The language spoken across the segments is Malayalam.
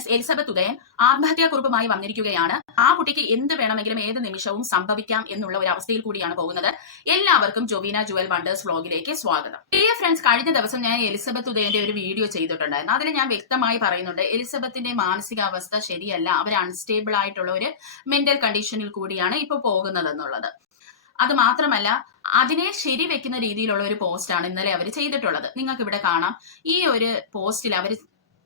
ഫ്രണ്ട്സ്, എലിസബത്ത് ഉദയൻ ആത്മഹത്യാക്കുറിപ്പുമായി വന്നിരിക്കുകയാണ്. ആ കുട്ടിക്ക് എന്ത് വേണമെങ്കിലും ഏത് നിമിഷവും സംഭവിക്കാം എന്നുള്ള ഒരു അവസ്ഥയിൽ കൂടിയാണ് പോകുന്നത്. എല്ലാവർക്കും ജോബീന ജുവൽ വണ്ടേഴ്സ് വ്ലോഗിലേക്ക് സ്വാഗതം. ഡിയർ ഫ്രണ്ട്സ്, കഴിഞ്ഞ ദിവസം ഞാൻ എലിസബത്ത് ഉദയന്റെ ഒരു വീഡിയോ ചെയ്തിട്ടുണ്ടായിരുന്നു. അതിൽ ഞാൻ വ്യക്തമായി പറയുന്നുണ്ട്, എലിസബത്തിന്റെ മാനസികാവസ്ഥ ശരിയല്ല, അവർ അൺസ്റ്റേബിൾ ആയിട്ടുള്ള ഒരു മെന്റൽ കണ്ടീഷനിൽ കൂടിയാണ് ഇപ്പൊ പോകുന്നതെന്നുള്ളത്. അത് മാത്രമല്ല, അതിനെ ശരിവെക്കുന്ന രീതിയിലുള്ള ഒരു പോസ്റ്റാണ് ഇന്നലെ അവർ ചെയ്തിട്ടുള്ളത്. നിങ്ങൾക്ക് ഇവിടെ കാണാം. ഈ ഒരു പോസ്റ്റിൽ അവർ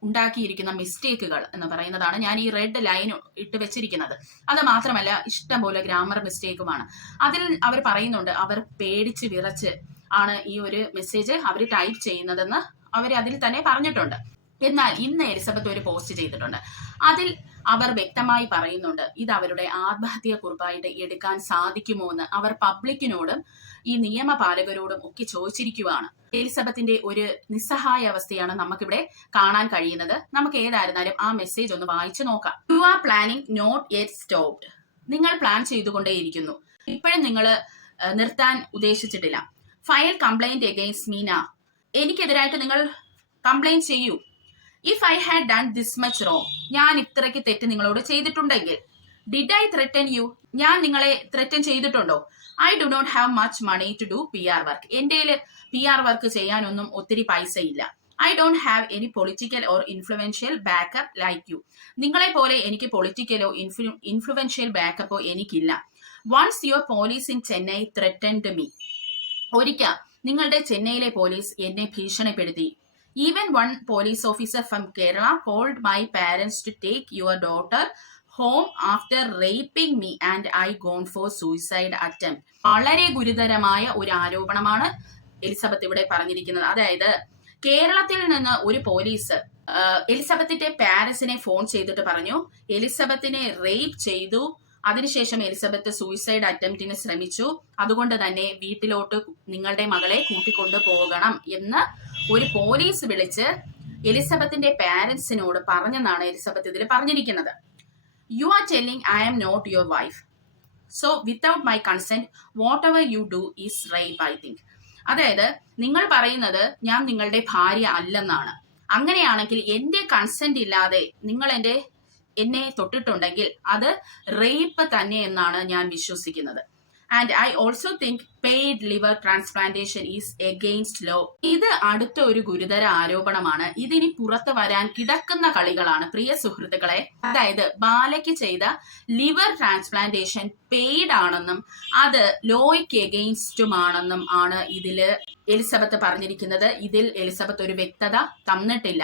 ഉണ്ടാക്കിയിരിക്കുന്ന മിസ്റ്റേക്കുകൾ എന്ന് പറയുന്നതാണ് ഞാൻ ഈ റെഡ് ലൈൻ ഇട്ട് വെച്ചിരിക്കുന്നത്. അത് മാത്രമല്ല, ഇഷ്ടംപോലെ ഗ്രാമർ മിസ്റ്റേക്കുമാണ്. അതിൽ അവർ പറയുന്നുണ്ട്, അവർ പേടിച്ച് വിറച്ച് ആണ് ഈ ഒരു മെസ്സേജ് അവർ ടൈപ്പ് ചെയ്യുന്നതെന്ന് അവർ അതിൽ തന്നെ പറഞ്ഞിട്ടുണ്ട്. എന്നാൽ ഇന്ന് എലിസബത്ത് ഒരു പോസ്റ്റ് ചെയ്തിട്ടുണ്ട്. അതിൽ അവർ വ്യക്തമായി പറയുന്നുണ്ട്, ഇത് അവരുടെ ആത്മഹത്യാക്കുറിപ്പായിട്ട് എടുക്കാൻ സാധിക്കുമോ എന്ന് അവർ പബ്ലിക്കിനോടും ഈ നിയമപാലകരോടും ഒക്കെ ചോദിച്ചിരിക്കുകയാണ്. എലിസബത്തിന്റെ ഒരു നിസ്സഹായ അവസ്ഥയാണ് നമുക്കിവിടെ കാണാൻ കഴിയുന്നത്. നമുക്ക് ഏതായിരുന്നാലും ആ മെസ്സേജ് ഒന്ന് വായിച്ചു നോക്കാം. You are planning not yet stopped. നിങ്ങൾ പ്ലാൻ ചെയ്തുകൊണ്ടേയിരിക്കുന്നു, ഇപ്പോഴും നിങ്ങൾ നിർത്താൻ ഉദ്ദേശിച്ചിട്ടില്ല. File complaint against Meena. എനിക്കെതിരായിട്ട് നിങ്ങൾ കംപ്ലൈന്റ് ചെയ്യൂ. If I had done this much wrong. ഞാൻ ഇത്രയ്ക്ക് തെറ്റ് നിങ്ങളോട് ചെയ്തിട്ടുണ്ടെങ്കിൽ. Did I threaten you. ഞാൻ നിങ്ങളെ ത്രെറ്റൻ ചെയ്തിട്ടുണ്ടോ? I do not have much money to do PR work. എന്റെ PR വർക്ക് ചെയ്യാനൊന്നും ഒത്തിരി പൈസ ഇല്ല. I don't have any political or influential backup like you. നിങ്ങളെ പോലെ എനിക്ക് പൊളിറ്റിക്കലോ ഇൻഫ്ലുവൻഷ്യൽ ബാക്കപ്പോ എനിക്കില്ല. Once your police in Chennai threatened me. ഒരിക്കൽ നിങ്ങളുടെ ചെന്നൈയിലെ പോലീസ് എന്നെ ഭീഷണിപ്പെടുത്തി. Even one police officer from Kerala called my parents to take your daughter home after raping me and I gone for suicide attempt. വളരെ ഗുരുതരമായ ഒരു ആരോപണമാണ് എലിസബത്ത് ഇവിടെ പറഞ്ഞിരിക്കുന്നത്. അതായത്, കേരളത്തിൽ നിന്ന് ഒരു പോലീസ് എലിസബത്തിന്റെ പാരന്റ്സിനെ ഫോൺ ചെയ്തിട്ട് പറഞ്ഞു, എലിസബത്തിനെ റേപ്പ് ചെയ്തു, അതിനുശേഷം എലിസബത്ത് സൂയിസൈഡ് അറ്റംപ്റ്റിന് ശ്രമിച്ചു, അതുകൊണ്ട് തന്നെ വീട്ടിലോട്ട് നിങ്ങളുടെ മകളെ കൂട്ടിക്കൊണ്ടു പോകണം എന്ന് ഒരു പോലീസ് വിളിച്ച് എലിസബത്തിന്റെ പാരന്റ്സിനോട് പറഞ്ഞെന്നാണ് എലിസബത്ത് ഇതിൽ പറഞ്ഞിരിക്കുന്നത്. You are telling I am not your wife, so without my consent whatever you do is rape I think. അതായത്, നിങ്ങൾ പറയുന്നത് ഞാൻ നിങ്ങളുടെ ഭാര്യ അല്ലെന്നാണ്. അങ്ങനെയാണെങ്കിൽ എന്റെ കൺസെന്റ് ഇല്ലാതെ നിങ്ങൾ എന്നെ തൊട്ടിട്ടുണ്ടെങ്കിൽ അത് റേപ്പ് തന്നെ എന്നാണ് ഞാൻ വിശ്വസിക്കുന്നത്. And I also think paid liver transplantation is against law. ഇത് അടുത്ത ഒരു ഗുരുതര ആരോപണമാണ്. ഇതിനി പുറത്തു വരാൻ കിടക്കുന്ന കളികളാണ് പ്രിയ സുഹൃത്തുക്കളെ. അതായത്, ബാലയ്ക്ക് ചെയ്ത ലിവർ ട്രാൻസ്പ്ലാന്റേഷൻ പെയ്ഡ് ആണെന്നും അത് ലോയ്ക്ക് എഗെയിൻസ്റ്റുമാണെന്നും ആണ് ഇതില് എലിസബത്ത് പറഞ്ഞിരിക്കുന്നത്. ഇതിൽ എലിസബത്ത് ഒരു വ്യക്തത തന്നിട്ടില്ല.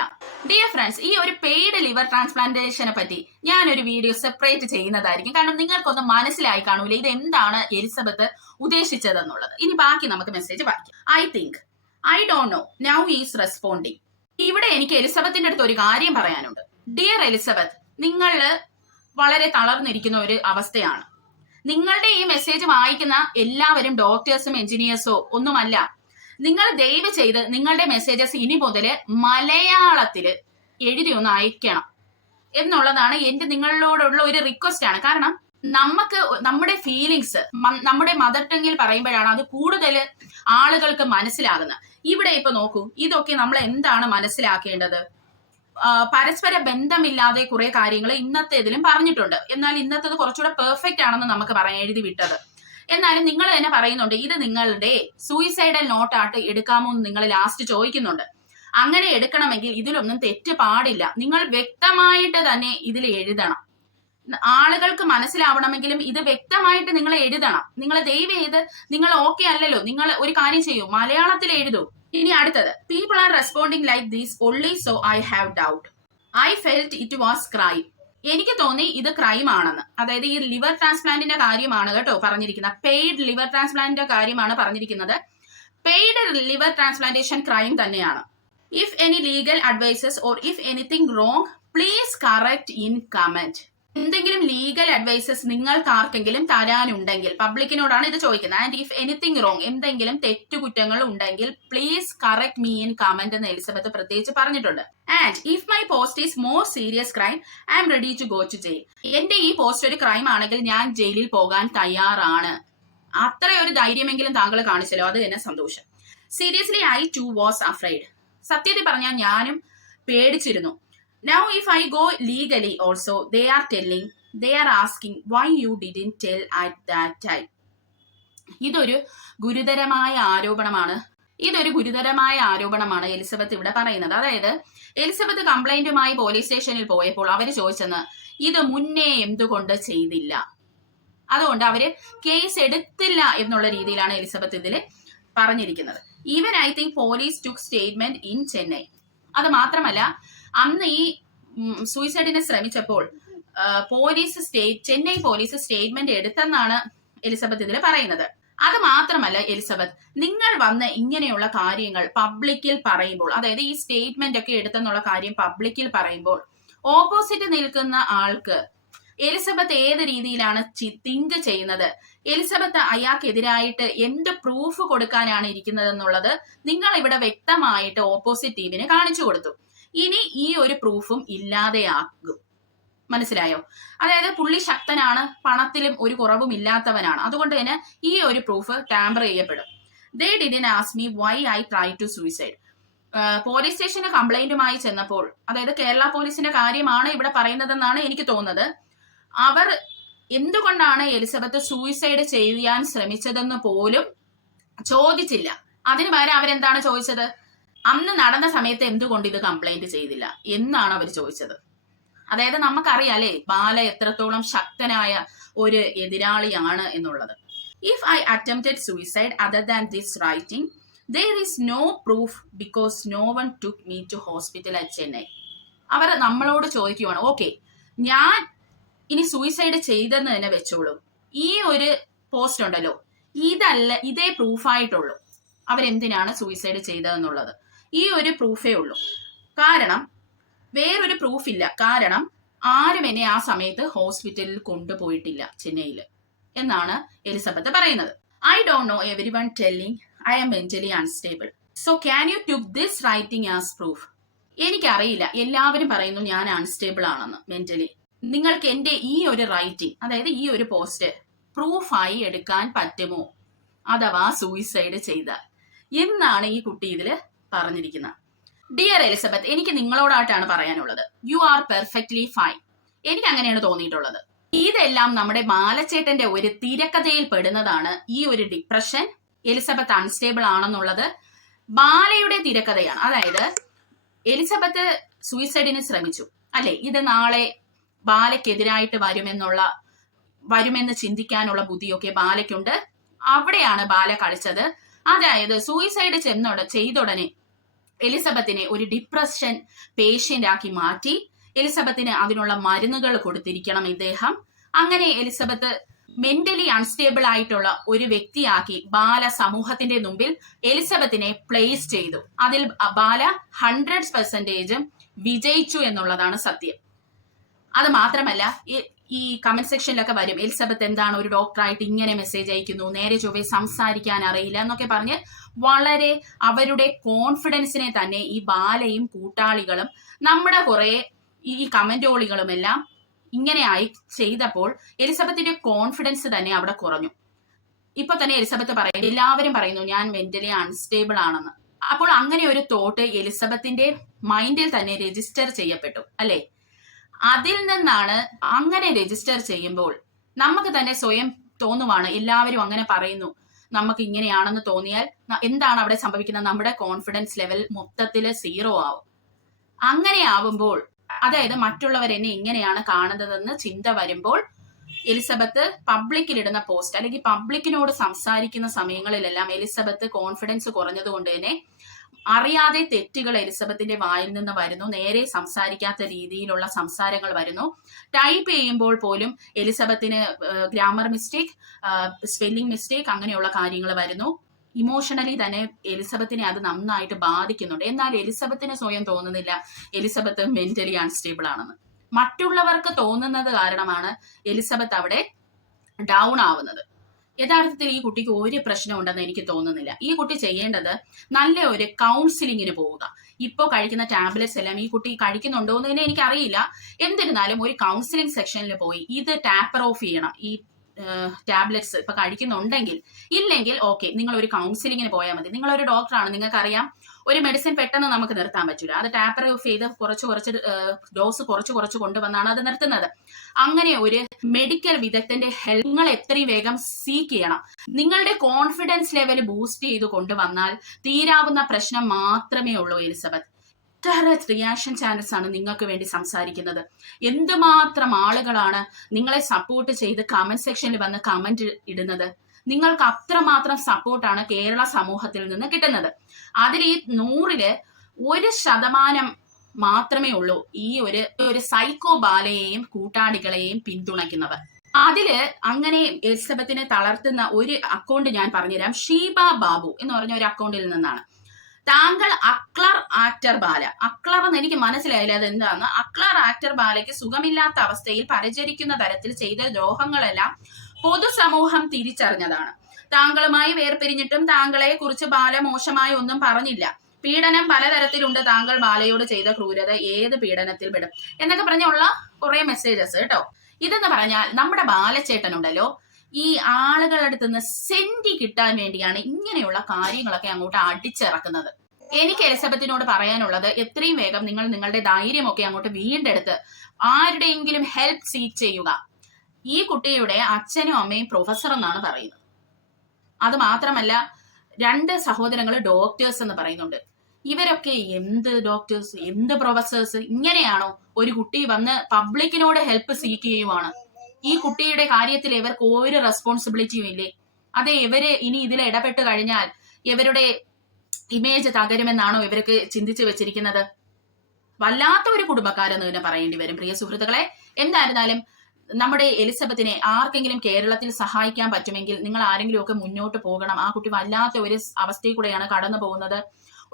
ഡിയർ ഫ്രണ്ട്സ്, ഈ ഒരു പെയ്ഡ് ലിവർ ട്രാൻസ്പ്ലാന്റേഷനെ പറ്റി ഞാനൊരു വീഡിയോ സെപ്പറേറ്റ് ചെയ്യുന്നതായിരിക്കും. കാരണം നിങ്ങൾക്കൊന്ന് മനസ്സിലായി കാണൂല ഇത് എന്താണ് എലിസബത്ത് ഉദ്ദേശിച്ചതെന്നുള്ളത്. ഇനി ബാക്കി നമുക്ക് മെസ്സേജ് വായിക്കാം. I think I don't know now is responding. ഇവിടെ എനിക്ക് എലിസബത്തിന്റെ അടുത്ത് ഒരു കാര്യം പറയാനുണ്ട്. ഡിയർ എലിസബത്ത്, നിങ്ങൾ വളരെ തളർന്നിരിക്കുന്ന ഒരു അവസ്ഥയാണ്. നിങ്ങളുടെ ഈ മെസ്സേജ് വായിക്കുന്ന എല്ലാവരും ഡോക്ടേഴ്സും എഞ്ചിനീയേഴ്സോ ഒന്നുമല്ല. നിങ്ങൾ ദയവ് ചെയ്ത് നിങ്ങളുടെ മെസ്സേജസ് ഇനി മുതല് മലയാളത്തില് എഴുതി ഒന്ന് അയക്കണം എന്നുള്ളതാണ് എന്റെ നിങ്ങളോടുള്ള ഒരു റിക്വസ്റ്റ് ആണ്. കാരണം നമുക്ക് നമ്മുടെ ഫീലിങ്സ് നമ്മുടെ മദർ ടങ്ങിൽ പറയുമ്പോഴാണ് അത് കൂടുതൽ ആളുകൾക്ക് മനസ്സിലാകുന്നത്. ഇവിടെ ഇപ്പൊ നോക്കൂ, ഇതൊക്കെ നമ്മൾ എന്താണ് മനസ്സിലാക്കേണ്ടത്? പരസ്പര ബന്ധമില്ലാതെ കുറെ കാര്യങ്ങൾ ഇന്നത്തേതിലും പറഞ്ഞിട്ടുണ്ട്. എന്നാൽ ഇന്നത്തേത് കുറച്ചുകൂടെ പെർഫെക്റ്റ് ആണെന്ന് നമുക്ക് പറയാൻ എഴുതി വിട്ടത്. എന്നാലും നിങ്ങൾ തന്നെ പറയുന്നുണ്ട്, ഇത് നിങ്ങളുടെ സൂയിസൈഡൽ നോട്ടായിട്ട് എടുക്കാമോ എന്ന് നിങ്ങൾ ലാസ്റ്റ് ചോദിക്കുന്നുണ്ട്. അങ്ങനെ എടുക്കണമെങ്കിൽ ഇതിലൊന്നും തെറ്റ് പാടില്ല. നിങ്ങൾ വ്യക്തമായിട്ട് തന്നെ ഇതിൽ എഴുതണം. ആളുകൾക്ക് മനസ്സിലാവണമെങ്കിലും ഇത് വ്യക്തമായിട്ട് നിങ്ങൾ എഴുതണം. നിങ്ങൾ ദയവ് ചെയ്ത് നിങ്ങൾ ഓക്കെ അല്ലല്ലോ, നിങ്ങൾ ഒരു കാര്യം ചെയ്യൂ, മലയാളത്തിൽ എഴുതൂ. ഇനി അടുത്തത്, people are responding like these only so I have doubt. I felt it was crime. എനിക്ക് തോന്നി ഇത് ക്രൈം ആണെന്ന്. അതായത് ഈ ലിവർ ട്രാൻസ്പ്ലാന്റിന്റെ കാര്യമാണ് കേട്ടോ പറഞ്ഞിരിക്കുന്നത്. പെയ്ഡ് ലിവർ ട്രാൻസ്പ്ലാന്റിന്റെ കാര്യമാണ് പറഞ്ഞിരിക്കുന്നത്. പെയ്ഡ് ലിവർ ട്രാൻസ്പ്ലാന്റേഷൻ ക്രൈം തന്നെയാണ്. If any legal advices or if anything wrong please correct in comment. എന്തെങ്കിലും ലീഗൽ അഡ്വൈസസ് നിങ്ങൾക്ക് ആർക്കെങ്കിലും തരാനുണ്ടെങ്കിൽ പബ്ലിക്കിനോടാണ് ഇത് ചോദിക്കുന്നത്. ആൻഡ് ഇഫ് എനിത്തിങ് റോങ്, എന്തെങ്കിലും തെറ്റുകുറ്റങ്ങൾ ഉണ്ടെങ്കിൽ please correct me in comment എന്ന് എലിസബത്ത് പ്രത്യേകിച്ച് പറഞ്ഞിട്ടുണ്ട്. And if my post is more serious crime I am ready to go to jail. എന്റെ ഈ പോസ്റ്റ് ഒരു ക്രൈം ആണെങ്കിൽ ഞാൻ ജയിലിൽ പോകാൻ തയ്യാറാണ്. അത്രയൊരു ധൈര്യമെങ്കിലും താങ്കൾ കാണിച്ചല്ലോ, അത് തന്നെ സന്തോഷം. Seriously I too was afraid. സത്യത്തിൽ പറഞ്ഞാൽ ഞാനും പേടിച്ചിരുന്നു. Now if I go legally also, they are asking why you didn't tell at that time. ഇതൊരു ഗുരുതരമായ ആരോപണമാണ് എലിസബത്ത് ഇവിടെ പറയുന്നത്. അതായത് എലിസബത്ത് കംപ്ലൈന്റുമായി പോലീസ് സ്റ്റേഷനിൽ പോയപ്പോൾ അവര് ചോദിച്ചെന്ന് ഇത് മുന്നേ എന്തുകൊണ്ട് ചെയ്തില്ല, അതുകൊണ്ട് അവര് കേസ് എടുത്തില്ല എന്നുള്ള രീതിയിലാണ് എലിസബത്ത് ഇതിൽ പറഞ്ഞിരിക്കുന്നത്. Even I think police took statement in Chennai. അത് മാത്രമല്ല, അന്ന് ഈ സൂയിസൈഡിന് ശ്രമിച്ചപ്പോൾ ചെന്നൈ പോലീസ് സ്റ്റേറ്റ്മെന്റ് എടുത്തെന്നാണ് എലിസബത്ത് ഇതിൽ പറയുന്നത്. അത് മാത്രമല്ല എലിസബത്ത്, നിങ്ങൾ വന്ന് ഇങ്ങനെയുള്ള കാര്യങ്ങൾ പബ്ലിക്കിൽ പറയുമ്പോൾ, അതായത് ഈ സ്റ്റേറ്റ്മെന്റ് ഒക്കെ എടുത്തെന്നുള്ള കാര്യം പബ്ലിക്കിൽ പറയുമ്പോൾ ഓപ്പോസിറ്റ് നിൽക്കുന്ന ആൾക്ക് എലിസബത്ത് ഏത് രീതിയിലാണ് തിങ്ക് ചെയ്യുന്നത്, എലിസബത്ത് അയാൾക്കെതിരായിട്ട് എന്ത് പ്രൂഫ് കൊടുക്കാനാണ് ഇരിക്കുന്നത് എന്നുള്ളത് നിങ്ങൾ ഇവിടെ വ്യക്തമായിട്ട് ഓപ്പോസിറ്റ് ടീമിന് കാണിച്ചു കൊടുത്തു. ഇനി ഈ ഒരു പ്രൂഫും ഇല്ലാതെയാകും. മനസ്സിലായോ? അതായത് പുള്ളി ശക്തനാണ്, പണത്തിലും ഒരു കുറവും ഇല്ലാത്തവനാണ്, അതുകൊണ്ട് തന്നെ ഈ ഒരു പ്രൂഫ് ടാമ്പർ ചെയ്യപ്പെടും. They didn't ask me why I try to suicide. Police സ്റ്റേഷന് കംപ്ലൈന്റുമായി ചെന്നപ്പോൾ, അതായത് കേരള പോലീസിന്റെ കാര്യമാണ് ഇവിടെ പറയുന്നതെന്നാണ് എനിക്ക് തോന്നുന്നത്, അവർ എന്തുകൊണ്ടാണ് എലിസബത്ത് സൂയിസൈഡ് ചെയ്യാൻ ശ്രമിച്ചതെന്ന് പോലും ചോദിച്ചില്ല. അതിന് പകരം അവരെന്താണ് ചോദിച്ചത്, അന്ന് നടന്ന സമയത്ത് എന്തുകൊണ്ട് ഇത് കംപ്ലൈന്റ് ചെയ്തില്ല എന്നാണ് അവർ ചോദിച്ചത്. അതായത് നമുക്കറിയാം അല്ലേ ബാല എത്രത്തോളം ശക്തനായ ഒരു എതിരാളിയാണ് എന്നുള്ളത്. If I attempted suicide other than this writing there is no proof because no one took me to hospital at Chennai. അവർ നമ്മളോട് ചോദിക്കുവാണ്, ഓക്കെ ഞാൻ ഇനി സൂയിസൈഡ് ചെയ്തെന്ന് തന്നെ വെച്ചോളൂ, ഈ ഒരു പോസ്റ്റ് ഉണ്ടല്ലോ ഇതേ പ്രൂഫായിട്ടുള്ളൂ അവരെന്തിനാണ് സൂയിസൈഡ് ചെയ്തതെന്നുള്ളത്, ഈ ഒരു പ്രൂഫേ ഉള്ളൂ. കാരണം വേറൊരു പ്രൂഫ് ഇല്ല. കാരണം ആരും എന്നെ ആ സമയത്ത് ഹോസ്പിറ്റലിൽ കൊണ്ടുപോയിട്ടില്ല ചെന്നൈയിൽ എന്നാണ് എലിസബത്ത് പറയുന്നത്. I don't know every one telling I am mentally unstable. So can you took this writing as proof? എനിക്കറിയില്ല, എല്ലാവരും പറയുന്നു ഞാൻ അൺസ്റ്റേബിൾ ആണെന്ന് മെന്റലി. നിങ്ങൾക്ക് എന്റെ ഈ ഒരു റൈറ്റിംഗ്, അതായത് ഈ ഒരു പോസ്റ്റ് പ്രൂഫായി എടുക്കാൻ പറ്റുമോ, അഥവാ സൂയിസൈഡ് ചെയ്താൽ എന്നാണ് ഈ കുട്ടി ഇതിൽ പറഞ്ഞിരിക്കുന്നത്. ഡിയർ എലിസബത്ത്, എനിക്ക് നിങ്ങളോടായിട്ടാണ് പറയാനുള്ളത്. You are perfectly fine. എനിക്ക് അങ്ങനെയാണ് തോന്നിയിട്ടുള്ളത്. ഇതെല്ലാം നമ്മുടെ ബാലച്ചേട്ടന്റെ ഒരു തിരക്കഥയിൽ പെടുന്നതാണ്. ഈ ഒരു ഡിപ്രഷൻ, എലിസബത്ത് അൺസ്റ്റേബിൾ ആണെന്നുള്ളത് ബാലയുടെ തിരക്കഥയാണ്. അതായത് എലിസബത്ത് സൂയിസൈഡിന് ശ്രമിച്ചു അല്ലെ, ഇത് നാളെ ബാലയ്ക്കെതിരായിട്ട് വരുമെന്ന് ചിന്തിക്കാനുള്ള ബുദ്ധിയൊക്കെ ബാലയ്ക്കുണ്ട്. അവിടെയാണ് ബാല കളിച്ചത്. അതായത് സൂയിസൈഡ് ചെയ്തുടനെ എലിസബത്തിനെ ഒരു ഡിപ്രഷൻ പേഷ്യന്റ് ആക്കി മാറ്റി, എലിസബത്തിന് അതിനുള്ള മരുന്നുകൾ കൊടുത്തിരിക്കണം ഇദ്ദേഹം. അങ്ങനെ എലിസബത്ത് മെന്റലി അൺസ്റ്റേബിൾ ആയിട്ടുള്ള ഒരു വ്യക്തിയാക്കി ബാല സമൂഹത്തിന്റെ മുമ്പിൽ എലിസബത്തിനെ പ്ലേസ് ചെയ്തു. അതിൽ ബാല 100% വിജയിച്ചു എന്നുള്ളതാണ് സത്യം. അത് മാത്രമല്ല, ഈ കമന്റ് സെക്ഷനിലൊക്കെ വരും എലിസബത്ത് എന്താണ് ഒരു ഡോക്ടറായിട്ട് ഇങ്ങനെ മെസ്സേജ് അയക്കുന്നു, നേരെ ചൊവ്വേ സംസാരിക്കാൻ അറിയില്ല എന്നൊക്കെ പറഞ്ഞ് വളരെ അവരുടെ കോൺഫിഡൻസിനെ തന്നെ ഈ ബാലയും കൂട്ടാളികളും നമ്മുടെ കുറെ ഈ കമന്റോളികളും എല്ലാം ഇങ്ങനെയായി ചെയ്തപ്പോൾ എലിസബത്തിന്റെ കോൺഫിഡൻസ് തന്നെ അവിടെ കുറഞ്ഞു. ഇപ്പൊ തന്നെ എലിസബത്ത് പറയുന്നു, എല്ലാവരും പറയുന്നു ഞാൻ മെന്റലി അൺസ്റ്റേബിൾ ആണെന്ന്. അപ്പോൾ അങ്ങനെ ഒരു തോട്ട് എലിസബത്തിന്റെ മൈൻഡിൽ തന്നെ രജിസ്റ്റർ ചെയ്യപ്പെട്ടു അല്ലെ. അതിൽ നിന്നാണ്, അങ്ങനെ രജിസ്റ്റർ ചെയ്യുമ്പോൾ നമുക്ക് തന്നെ സ്വയം തോന്നുവാണ്, എല്ലാവരും അങ്ങനെ പറയുന്നു, നമുക്ക് ഇങ്ങനെയാണെന്ന് തോന്നിയാൽ എന്താണ് അവിടെ സംഭവിക്കുന്നത്, നമ്മുടെ കോൺഫിഡൻസ് ലെവൽ മൊത്തത്തിൽ 0 ആവും. അങ്ങനെ ആവുമ്പോൾ, അതായത് മറ്റുള്ളവർ എന്നെ ഇങ്ങനെയാണ് കാണുന്നതെന്ന് ചിന്ത വരുമ്പോൾ എലിസബത്ത് പബ്ലിക്കിലിടുന്ന പോസ്റ്റ് അല്ലെങ്കിൽ പബ്ലിക്കിനോട് സംസാരിക്കുന്ന സമയങ്ങളിലെല്ലാം എലിസബത്ത് കോൺഫിഡൻസ് കുറഞ്ഞതുകൊണ്ട് തന്നെ അറിയാതെ തെറ്റുകൾ എലിസബത്തിന്റെ വായിൽ നിന്ന് വരുന്നു. നേരെ സംസാരിക്കാത്ത രീതിയിലുള്ള സംസാരങ്ങൾ വരുന്നു. ടൈപ്പ് ചെയ്യുമ്പോൾ പോലും എലിസബത്തിന് ഗ്രാമർ മിസ്റ്റേക്ക്, സ്പെല്ലിംഗ് മിസ്റ്റേക്ക്, അങ്ങനെയുള്ള കാര്യങ്ങൾ വരുന്നു. ഇമോഷണലി തന്നെ എലിസബത്തിനെ അത് നന്നായിട്ട് ബാധിക്കുന്നുണ്ട്. എന്നാൽ എലിസബത്തിന് സ്വയം തോന്നുന്നില്ല എലിസബത്ത് മെന്റലി അൺസ്റ്റേബിൾ ആണെന്ന്. മറ്റുള്ളവർക്ക് തോന്നുന്നത് കാരണമാണ് എലിസബത്ത് അവിടെ ഡൗൺ ആവുന്നത്. യഥാർത്ഥത്തിൽ ഈ കുട്ടിക്ക് ഒരു പ്രശ്നം ഉണ്ടെന്ന് എനിക്ക് തോന്നുന്നില്ല. ഈ കുട്ടി ചെയ്യേണ്ടത് നല്ല ഒരു കൗൺസിലിങ്ങിന് പോവുക. ഇപ്പോൾ കഴിക്കുന്ന ടാബ്ലറ്റ്സ് എല്ലാം ഈ കുട്ടി കഴിക്കുന്നുണ്ടോ എന്ന് തന്നെ എനിക്കറിയില്ല. എന്നിരുന്നാലും ഒരു കൗൺസിലിംഗ് സെക്ഷനിൽ പോയി ഇത് ടാപ്പർ ഓഫ് ചെയ്യണം. ഈ ടാബ്ലറ്റ്സ് ഇപ്പൊ കഴിക്കുന്നുണ്ടെങ്കിൽ, ഇല്ലെങ്കിൽ ഓക്കെ നിങ്ങൾ ഒരു കൗൺസിലിങ്ങിന് പോയാൽ മതി. നിങ്ങളൊരു ഡോക്ടറാണ്, നിങ്ങൾക്കറിയാം ഒരു മെഡിസിൻ പെട്ടെന്ന് നമുക്ക് നിർത്താൻ പറ്റില്ല. അത് ടാപ്പർ ഓഫ് ചെയ്ത് കുറച്ച് ഡോസ് കുറച്ച് കൊണ്ടുവന്നാണ് അത് നിർത്തുന്നത്. അങ്ങനെ ഒരു മെഡിക്കൽ വിദഗ്ധന്റെ ഹെൽപ്പ് നിങ്ങൾ എത്രയും വേഗം സീക്ക് ചെയ്യണം. നിങ്ങളുടെ കോൺഫിഡൻസ് ലെവൽ ബൂസ്റ്റ് ചെയ്ത് കൊണ്ടുവന്നാൽ തീരാവുന്ന പ്രശ്നം മാത്രമേ ഉള്ളൂ എലിസബത്ത്. റിയാക്ഷൻ ചാനൽസ് ആണ് നിങ്ങൾക്ക് വേണ്ടി സംസാരിക്കുന്നത്. എന്തുമാത്രം ആളുകളാണ് നിങ്ങളെ സപ്പോർട്ട് ചെയ്ത് കമന്റ് സെക്ഷനിൽ വന്ന് കമന്റ് ഇടുന്നത്. നിങ്ങൾക്ക് അത്രമാത്രം സപ്പോർട്ടാണ് കേരള സമൂഹത്തിൽ നിന്ന് കിട്ടുന്നത്. അതിൽ ഈ 100-ൽ 1% മാത്രമേ ഉള്ളൂ ഈ ഒരു സൈക്കോ ബാലയെയും കൂട്ടാളികളെയും പിന്തുണയ്ക്കുന്നവർ. അതില് അങ്ങനെ എലിസബത്തിനെ തളർത്തുന്ന ഒരു അക്കൗണ്ട് ഞാൻ പറഞ്ഞുതരാം. ഷീബ ബാബു എന്ന് പറഞ്ഞ ഒരു അക്കൗണ്ടിൽ നിന്നാണ്. താങ്കൾ അക്ലർ ആക്ടർ ബാല, അക്ലർ എന്ന് എനിക്ക് മനസ്സിലായില്ല അത് എന്താന്ന്. അക്ലർ ആക്ടർ ബാലയ്ക്ക് സുഖമില്ലാത്ത അവസ്ഥയിൽ പരിചരിക്കുന്ന തരത്തിൽ ചെയ്ത ദ്രോഹങ്ങളെല്ലാം പൊതുസമൂഹം തിരിച്ചറിഞ്ഞതാണ്. താങ്കളുമായി വേർപിരിഞ്ഞിട്ടും താങ്കളെ കുറിച്ച് ബാല മോശമായി ഒന്നും പറഞ്ഞില്ല. പീഡനം പലതരത്തിലുണ്ട്, താങ്കൾ ബാലയോട് ചെയ്ത ക്രൂരത ഏത് പീഡനത്തിൽ പെടും എന്നൊക്കെ പറഞ്ഞുള്ള കുറെ മെസ്സേജസ് കേട്ടോ. ഇതെന്ന് പറഞ്ഞാൽ നമ്മുടെ ബാലച്ചേട്ടനുണ്ടല്ലോ, ഈ ആളുകളുടെ അടുത്ത് നിന്ന് സെന്റി കിട്ടാൻ വേണ്ടിയാണ് ഇങ്ങനെയുള്ള കാര്യങ്ങളൊക്കെ അങ്ങോട്ട് അടിച്ചിറക്കുന്നത്. എനിക്ക് എലിസബത്തിനോട് പറയാനുള്ളത്, എത്രയും വേഗം നിങ്ങൾ നിങ്ങളുടെ ധൈര്യമൊക്കെ അങ്ങോട്ട് വീണ്ടെടുത്ത് ആരുടെയെങ്കിലും ഹെൽപ്പ് സീക്ക് ചെയ്യുക. ഈ കുട്ടിയുടെ അച്ഛനും അമ്മയും പ്രൊഫസർ എന്നാണ് പറയുന്നത്. അത് മാത്രമല്ല 2 സഹോദരങ്ങൾ ഡോക്ടേഴ്സ് എന്ന് പറയുന്നുണ്ട്. ഇവരൊക്കെ എന്ത് ഡോക്ടേഴ്സ്, എന്ത് പ്രൊഫസേഴ്സ്? ഇങ്ങനെയാണോ ഒരു കുട്ടി വന്ന് പബ്ലിക്കിനോട് ഹെൽപ്പ് സീക്ക് ചെയ്യുവാണ്? ഈ കുട്ടിയുടെ കാര്യത്തിൽ ഇവർക്ക് ഒരു റെസ്പോൺസിബിലിറ്റിയും ഇല്ലേ? അതെ, ഇവര് ഇനി ഇതിൽ ഇടപെട്ട് കഴിഞ്ഞാൽ ഇവരുടെ ഇമേജ് തകരുമെന്നാണോ ഇവർക്ക് ചിന്തിച്ചു വെച്ചിരിക്കുന്നത്? വല്ലാത്ത ഒരു കുടുംബക്കാരെന്ന് തന്നെ പറയേണ്ടി വരും പ്രിയ സുഹൃത്തുക്കളെ. എന്തായിരുന്നാലും നമ്മുടെ എലിസബത്തിനെ ആർക്കെങ്കിലും കേരളത്തിൽ സഹായിക്കാൻ പറ്റുമെങ്കിൽ നിങ്ങൾ ആരെങ്കിലും ഒക്കെ മുന്നോട്ട് പോകണം. ആ കുട്ടി വല്ലാത്ത ഒരു അവസ്ഥയിൽ കൂടെയാണ് കടന്നു പോകുന്നത്.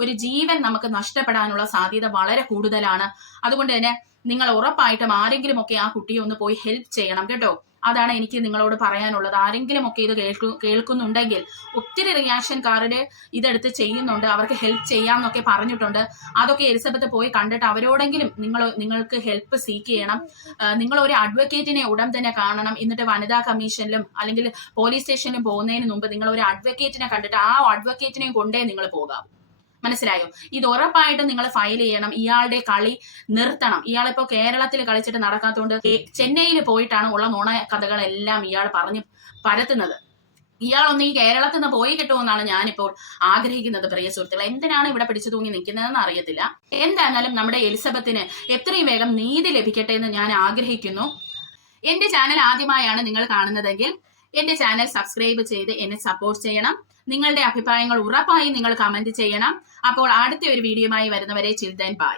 ഒരു ജീവൻ നമുക്ക് നഷ്ടപ്പെടാനുള്ള സാധ്യത വളരെ കൂടുതലാണ്. അതുകൊണ്ട് തന്നെ നിങ്ങൾ ഉറപ്പായിട്ടും ആരെങ്കിലും ഒക്കെ ആ കുട്ടിയെ ഒന്ന് പോയി ഹെൽപ്പ് ചെയ്യണം കേട്ടോ. അതാണ് എനിക്ക് നിങ്ങളോട് പറയാനുള്ളത്. ആരെങ്കിലും ഒക്കെ ഇത് കേൾക്കുന്നുണ്ടെങ്കിൽ, ഒത്തിരി റിയാക്ഷൻകാരുടെ ഇതെടുത്ത് ചെയ്യുന്നുണ്ട്, അവർക്ക് ഹെൽപ്പ് ചെയ്യാന്നൊക്കെ പറഞ്ഞിട്ടുണ്ട്. അതൊക്കെ എലിസബത്ത് പോയി കണ്ടിട്ട് അവരോടെങ്കിലും നിങ്ങൾക്ക് ഹെൽപ്പ് സീക്ക് ചെയ്യണം. നിങ്ങൾ ഒരു അഡ്വക്കേറ്റിനെ ഉടൻ തന്നെ കാണണം. എന്നിട്ട് വനിതാ കമ്മീഷനിലും അല്ലെങ്കിൽ പോലീസ് സ്റ്റേഷനിലും പോകുന്നതിന് മുമ്പ് നിങ്ങൾ ഒരു അഡ്വക്കേറ്റിനെ കണ്ടിട്ട് ആ അഡ്വക്കേറ്റിനെ കൊണ്ടേ നിങ്ങൾ പോകാം. മനസ്സിലായോ? ഇത് ഉറപ്പായിട്ടും നിങ്ങൾ ഫയൽ ചെയ്യണം. ഇയാളുടെ കളി നിർത്തണം. ഇയാളിപ്പോ കേരളത്തിൽ കളിച്ചിട്ട് നടക്കാത്തതുകൊണ്ട് ചെന്നൈയിൽ പോയിട്ടാണ് ഉള്ള നുണ കഥകളെല്ലാം ഇയാൾ പറഞ്ഞ് പരത്തുന്നത്. ഇയാളൊന്ന് ഈ കേരളത്തിൽ നിന്ന് പോയി കിട്ടുമെന്നാണ് ഞാനിപ്പോൾ ആഗ്രഹിക്കുന്നത് പ്രിയ സുഹൃത്തുക്കളെ. എന്തിനാണ് ഇവിടെ പിടിച്ചു തൂങ്ങി നിൽക്കുന്നതെന്ന് അറിയത്തില്ല. എന്തായിരുന്നാലും നമ്മുടെ എലിസബത്തിന് എത്രയും വേഗം നീതി ലഭിക്കട്ടെ എന്ന് ഞാൻ ആഗ്രഹിക്കുന്നു. എന്റെ ചാനൽ ആദ്യമായാണ് നിങ്ങൾ കാണുന്നതെങ്കിൽ എന്റെ ചാനൽ സബ്സ്ക്രൈബ് ചെയ്ത് എന്നെ സപ്പോർട്ട് ചെയ്യണം. നിങ്ങളുടെ അഭിപ്രായങ്ങൾ ഉറപ്പായും നിങ്ങൾ കമന്റ് ചെയ്യണം. അപ്പോൾ അടുത്ത ഒരു വീഡിയോയുമായി വരുന്നവരെ ചിൽ ദെൻ ബൈ.